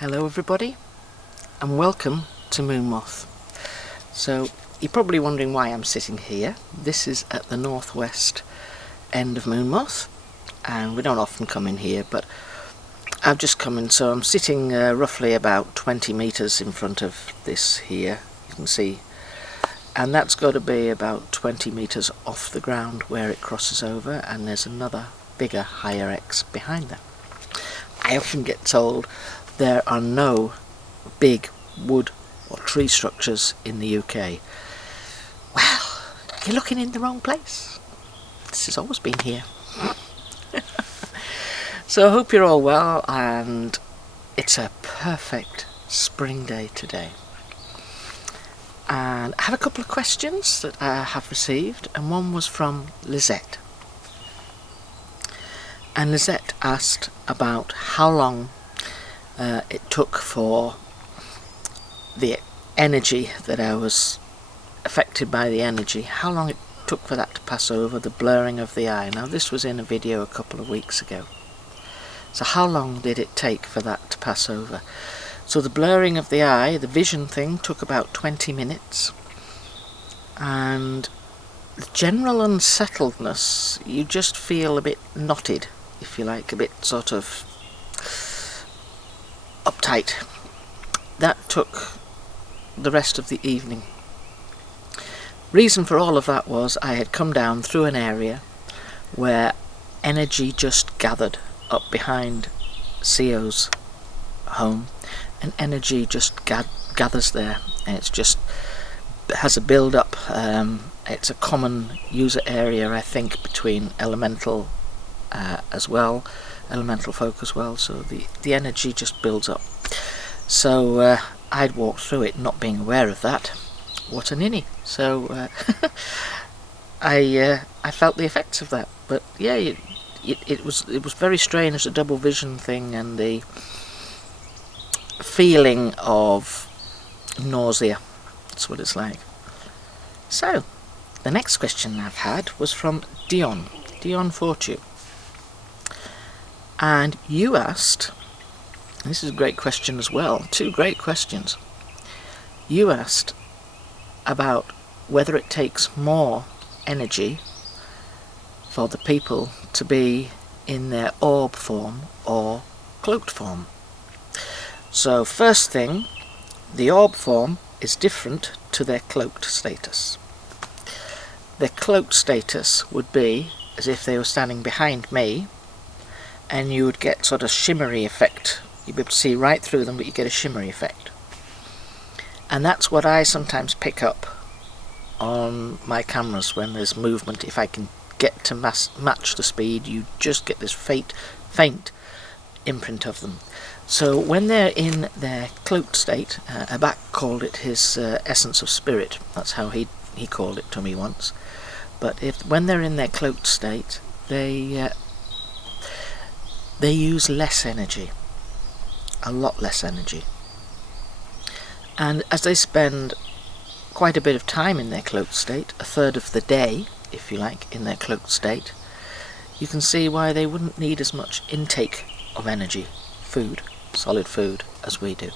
Hello everybody and welcome to Moonmoth. So you're probably wondering why I'm sitting here. This is at the northwest end of Moonmoth and we don't often come in here, but I've just come in, so I'm sitting roughly about 20 meters in front of this here, you can see, and that's got to be about 20 meters off the ground where it crosses over, and there's another bigger higher X behind that. I often get told there are no big wood or tree structures in the UK. Well, you're looking in the wrong place. This has always been here. So I hope you're all well, and it's a perfect spring day today. And I have a couple of questions that I have received, and one was from Lisette. And Lisette asked about how long it took for the energy that I was affected by the energy, how long it took for that to pass over, the blurring of the eye. Now this was in a video a couple of weeks ago. So how long did it take for that to pass over? So the blurring of the eye, the vision thing, took about 20 minutes. And the general unsettledness, you just feel a bit knotted, if you like, a bit sort of uptight. That took the rest of the evening. Reason for all of that was I had come down through an area where energy just gathered up behind CO's home, and energy just gathers there, and it's just has a build up. It's a common user area, I think, between elemental as well, elemental folk as well, so the energy just builds up. So I'd walked through it not being aware of that. What a ninny. So I felt the effects of that, but yeah, it was very strange, the double vision thing and the feeling of nausea. That's what it's like. So the next question I've had was from Dion Fortune. And you asked, this is a great question as well, two great questions. You asked about whether it takes more energy for the people to be in their orb form or cloaked form. So first thing, the orb form is different to their cloaked status. Their cloaked status would be as if they were standing behind me, and you would get sort of shimmery effect. You'd be able to see right through them, but you get a shimmery effect. And that's what I sometimes pick up on my cameras when there's movement. If I can get to match the speed, you just get this faint imprint of them. So when they're in their cloaked state, Abak called it his essence of spirit. That's how he called it to me once. But when they're in their cloaked state, they use less energy, a lot less energy. And as they spend quite a bit of time in their cloaked state, a third of the day, if you like, in their cloaked state, you can see why they wouldn't need as much intake of energy, food, solid food, as we do.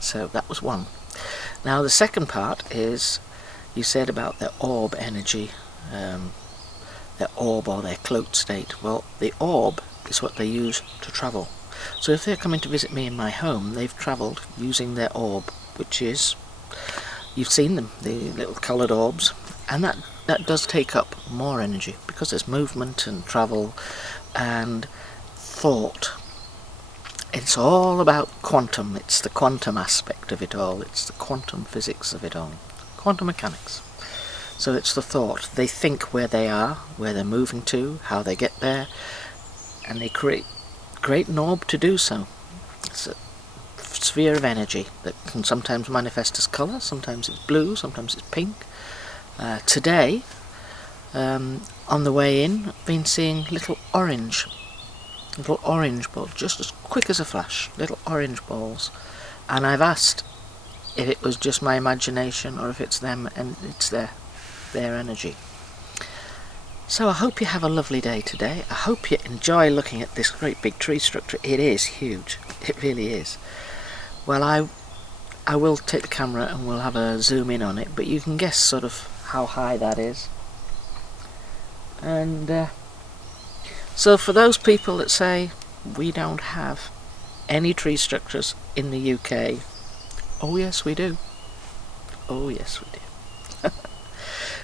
So that was one. Now the second part is, you said about their orb energy, their orb or their cloaked state. Well, the orb is what they use to travel. So if they're coming to visit me in my home, they've travelled using their orb, which is, you've seen them, the little coloured orbs, and that does take up more energy because there's movement and travel and thought. It's all about quantum. It's the quantum aspect of it all. It's the quantum physics of it all. Quantum mechanics. So it's the thought. They think where they are, where they're moving to, how they get there, and they create an orb to do so. It's a sphere of energy that can sometimes manifest as colour, sometimes it's blue, sometimes it's pink. Today, on the way in, I've been seeing little orange balls, just as quick as a flash, little orange balls. And I've asked if it was just my imagination or if it's them, and it's their energy. So I hope you have a lovely day today. I hope you enjoy looking at this great big tree structure. It is huge. It really is. Well, I will take the camera and we'll have a zoom in on it, but you can guess sort of how high that is. And so for those people that say we don't have any tree structures in the UK, oh yes we do. Oh yes we do.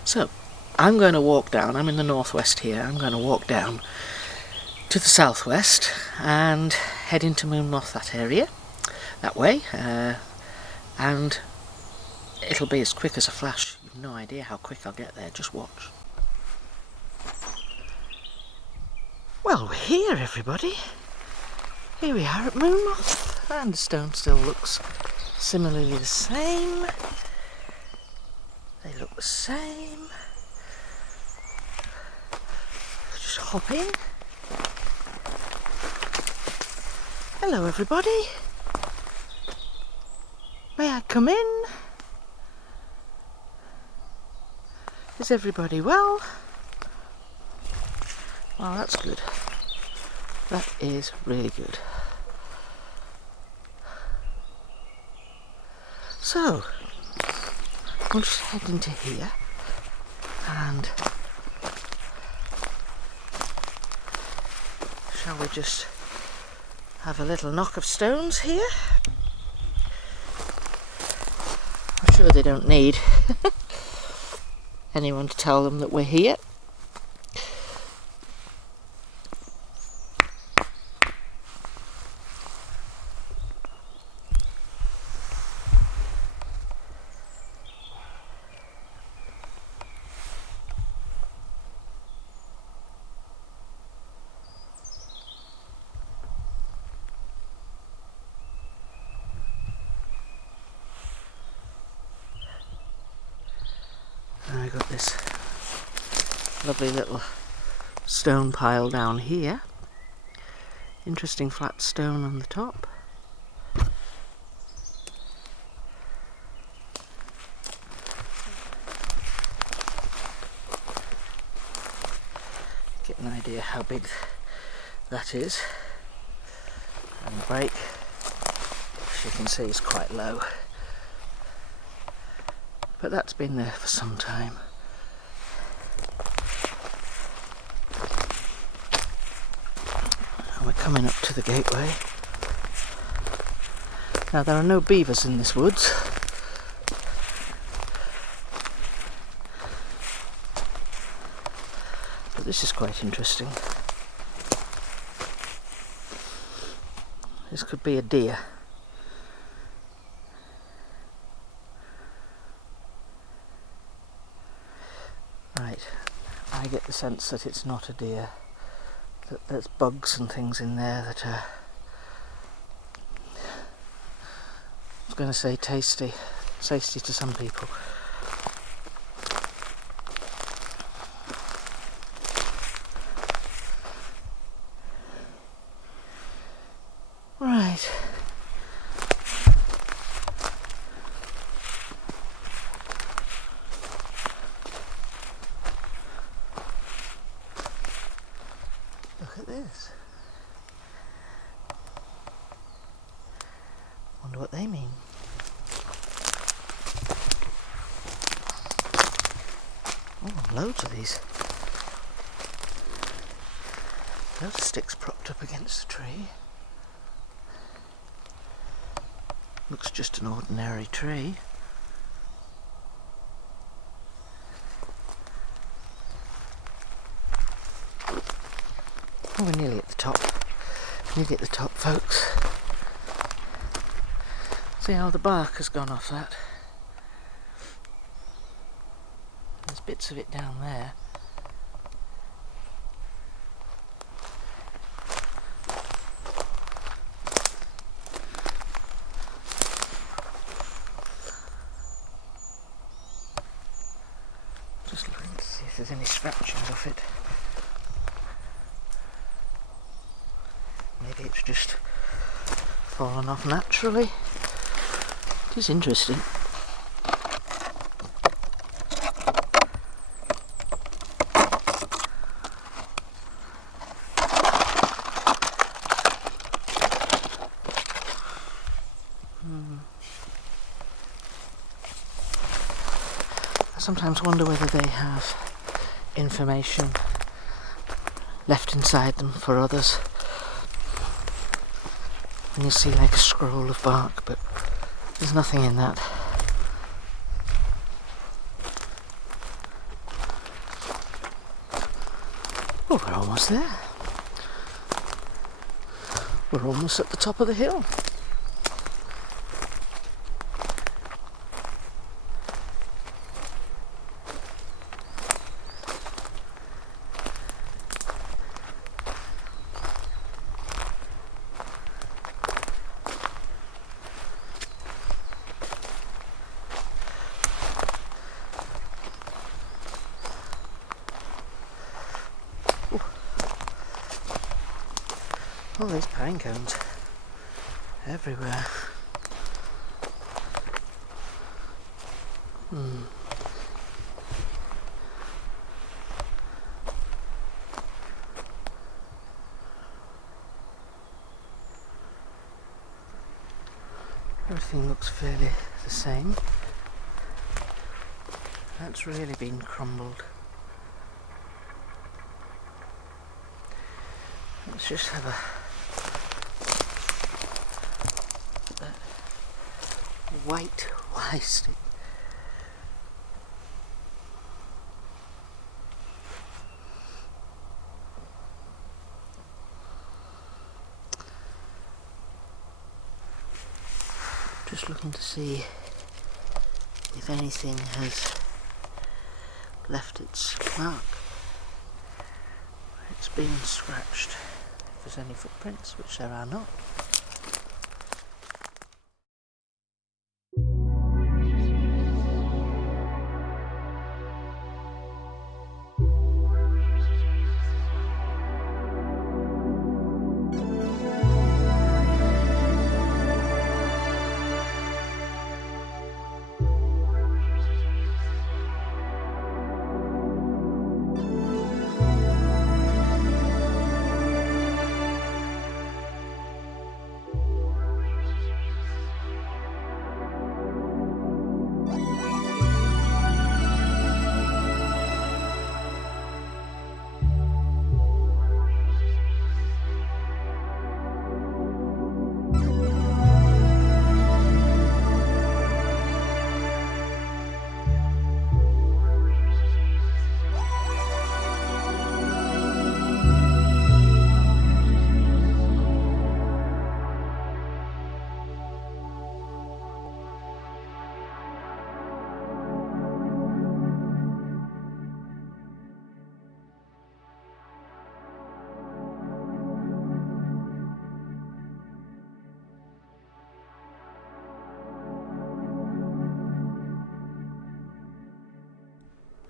So I'm going to walk down, I'm in the northwest here, I'm going to walk down to the southwest and head into Moonmoth, that area, that way, and it'll be as quick as a flash. You've no idea how quick I'll get there, just watch. Well, we're here, everybody. Here we are at Moonmoth, and the stone still looks similarly the same. They look the same. Just hop in. Hello, everybody. May I come in? Is everybody well? Well, that's good. That is really good. So, we'll just head into here and shall we just have a little knock of stones here? I'm sure they don't need anyone to tell them that we're here. I got this lovely little stone pile down here. Interesting flat stone on the top. Get an idea how big that is. And the break, as you can see, is quite low. But that's been there for some time. And we're coming up to the gateway. Now there are no beavers in this woods. But this is quite interesting. This could be a deer. Right, I get the sense that it's not a deer, that there's bugs and things in there that are, I was going to say tasty to some people. Right. Look at this. Wonder what they mean. Oh, loads of these. Loads of sticks propped up against the tree. Looks just an ordinary tree. Oh, we're nearly at the top. Nearly at the top, folks. See how the bark has gone off that? There's bits of it down there. Just looking to see if there's any scratchings off it. Maybe it's just fallen off naturally. It is interesting. sometimes wonder whether they have information left inside them for others. And you see like a scroll of bark, but there's nothing in that. Oh, we're almost there. We're almost at the top of the hill. All these pine cones everywhere. Everything looks fairly the same. That's really been crumbled. Let's just have a white stick. Just looking to see if anything has left its mark. It's been scratched. If there's any footprints, which there are not.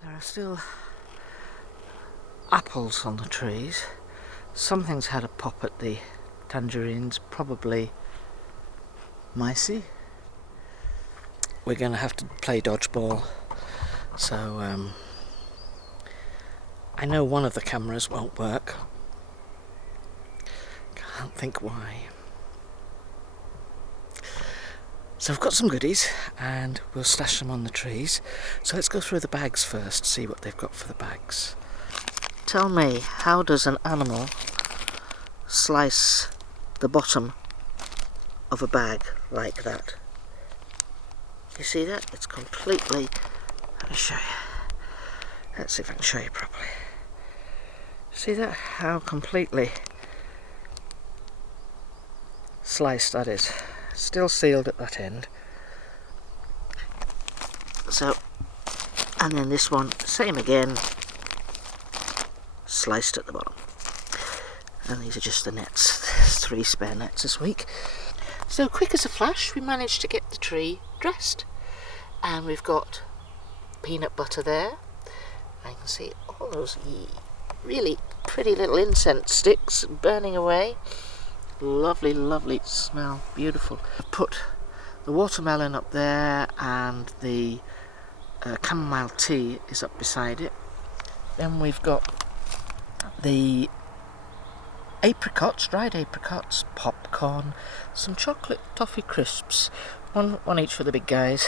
There are still apples on the trees. Something's had a pop at the tangerines, probably micey. We're going to have to play dodgeball, so I know one of the cameras won't work. Can't think why. So I've got some goodies and we'll stash them on the trees. So let's go through the bags first, see what they've got for the bags. Tell me, how does an animal slice the bottom of a bag like that? You see that? It's completely... Let me show you. Let's see if I can show you properly. See that? How completely sliced that is. Still sealed at that end. So, and then this one, same again, sliced at the bottom. And these are just the nets. There's 3 spare nets this week. So quick as a flash, we managed to get the tree dressed. And we've got peanut butter there. I can see all those really pretty little incense sticks burning away. Lovely, lovely smell, beautiful. Put the watermelon up there and the chamomile tea is up beside it. Then we've got the apricots, dried apricots, popcorn, some chocolate toffee crisps, one each for the big guys,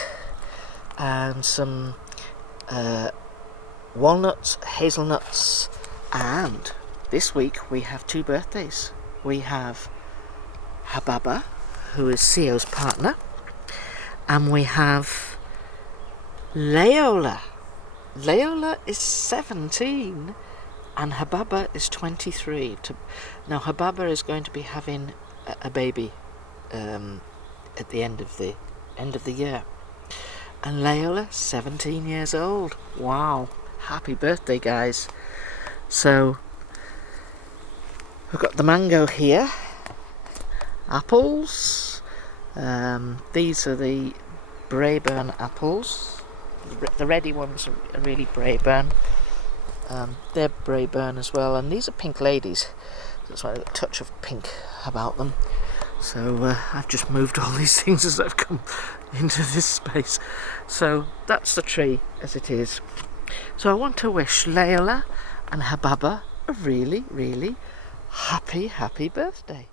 and some walnuts, hazelnuts, and this week we have 2 birthdays. We have Hababa, who is Sio's partner, and we have Leola. Leola is 17 and Hababa is 23. Now Hababa is going to be having a baby at the end of the year, and Leola 17 years old. Wow, happy birthday, guys. So we've got the mango here, apples. These are the Braeburn apples. The ready ones are really Braeburn. They're Braeburn as well, and these are pink ladies. That's why a touch of pink about them. So I've just moved all these things as I've come into this space. So that's the tree as it is. So I want to wish Leola and Hababa a really, really happy birthday.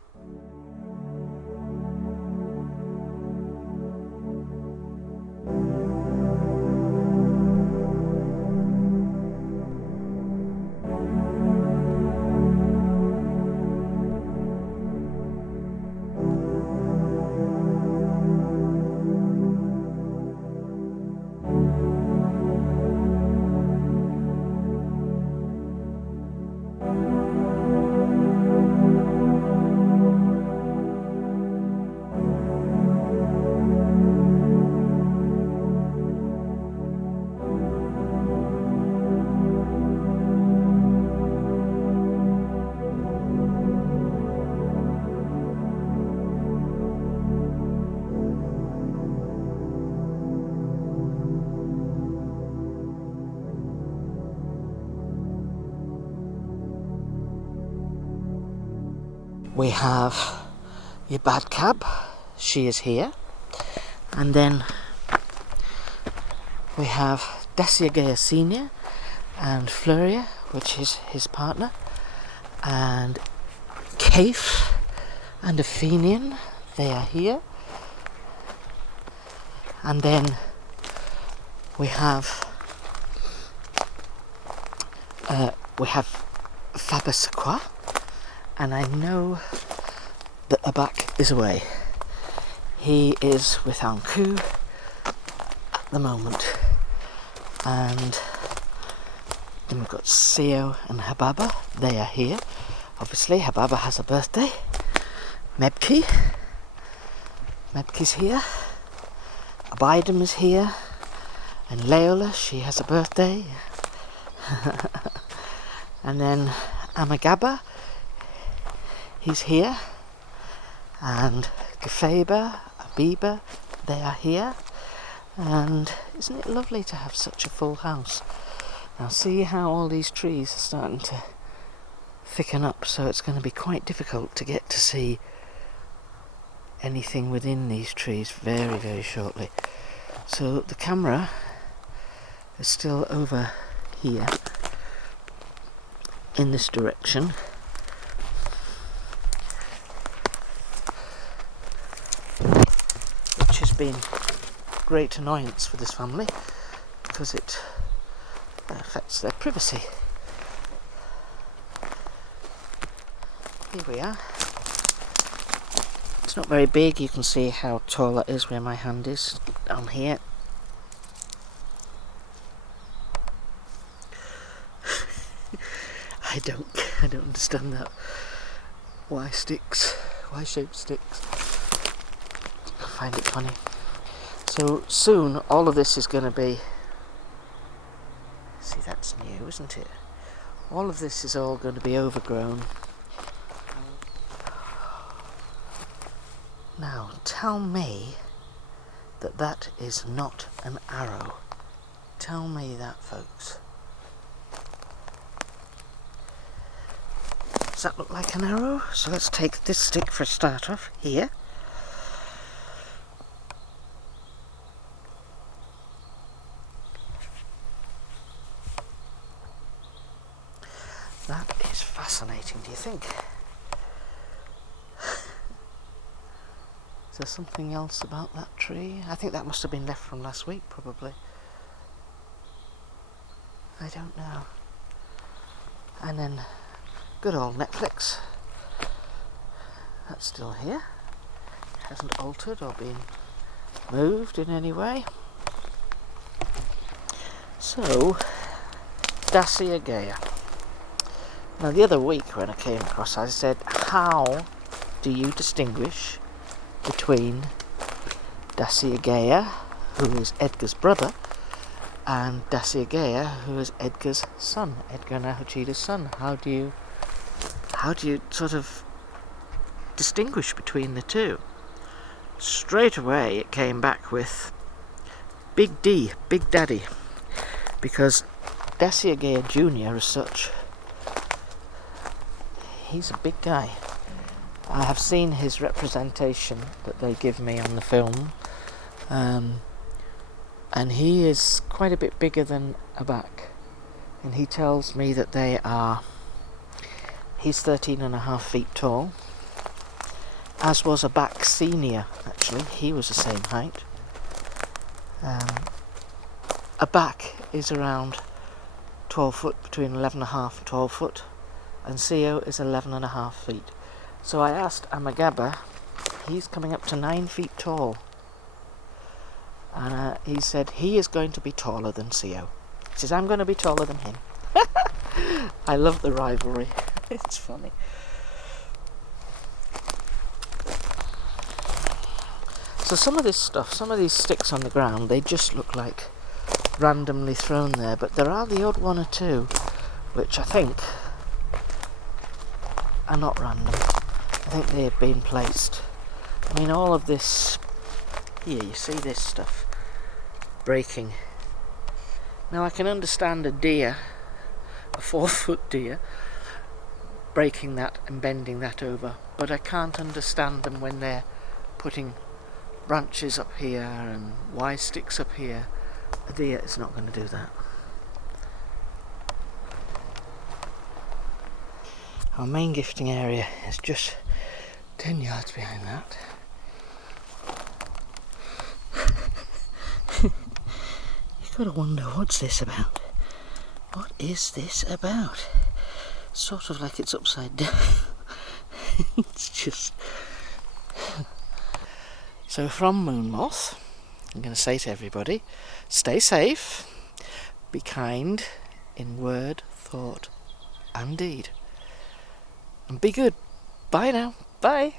We have your bad cab, she is here, and then we have Desiagea Senior and Fleuria, which is his partner, and Cafe and Athenian, they are here, and then we have Fabasaqua. And I know that Abak is away. He is with Anku at the moment. And then we've got Sio and Hababa. They are here. Obviously, Hababa has a birthday. Mebki's here. Abidam is here. And Leola, she has a birthday. And then Amagaba, he's here, and Gafeba, Abiba, they are here, and isn't it lovely to have such a full house? Now see how all these trees are starting to thicken up, so it's going to be quite difficult to get to see anything within these trees very, very shortly. So the camera is still over here in this direction. Which has been great annoyance for this family because it affects their privacy. Here we are. It's not very big, you can see how tall that is where my hand is down here. I don't understand that. Why shaped sticks? I find it funny. So soon all of this is going to be, see, that's new, isn't it? All of this is all going to be overgrown. Now tell me that that is not an arrow. Tell me that, folks. Does that look like an arrow? So let's take this stick for a start off here. That is fascinating, do you think? Is there something else about that tree? I think that must have been left from last week, probably. I don't know. And then good old Netflix. That's still here. Hasn't altered or been moved in any way. So, Dacia Gaia. Now the other week when I came across, I said, how do you distinguish between Dacia Gaia, who is Edgar's brother, and Dacia Gaia, who is Edgar's son, Edgar Nahuchida's son? How do you sort of distinguish between the two? Straight away it came back with Big D, Big Daddy, because Dacia Gaia Jr. as such, he's a big guy. I have seen his representation that they give me on the film, and he is quite a bit bigger than Abak, and he tells me that he's 13.5 feet tall, as was Abak Senior. Actually, he was the same height. Abak is around 12 foot, between 11.5 and 12 foot, and Seo is 11.5 feet. So I asked Amagaba, he's coming up to 9 feet tall, and he said he is going to be taller than Seo. He says, I'm going to be taller than him. I love the rivalry. It's funny. So some of this stuff, some of these sticks on the ground, they just look like randomly thrown there, but there are the odd one or two which I think are not random. I think they have been placed. I mean, all of this here, you see this stuff breaking. Now I can understand a deer, a 4-foot deer, breaking that and bending that over, but I can't understand them when they're putting branches up here and Y sticks up here. A deer is not going to do that. Our main gifting area is just 10 yards behind that. You've got to wonder, what's this about? What is this about? Sort of like it's upside down. It's just... So from Moon Moth, I'm going to say to everybody, stay safe, be kind in word, thought and deed. And be good. Bye now. Bye.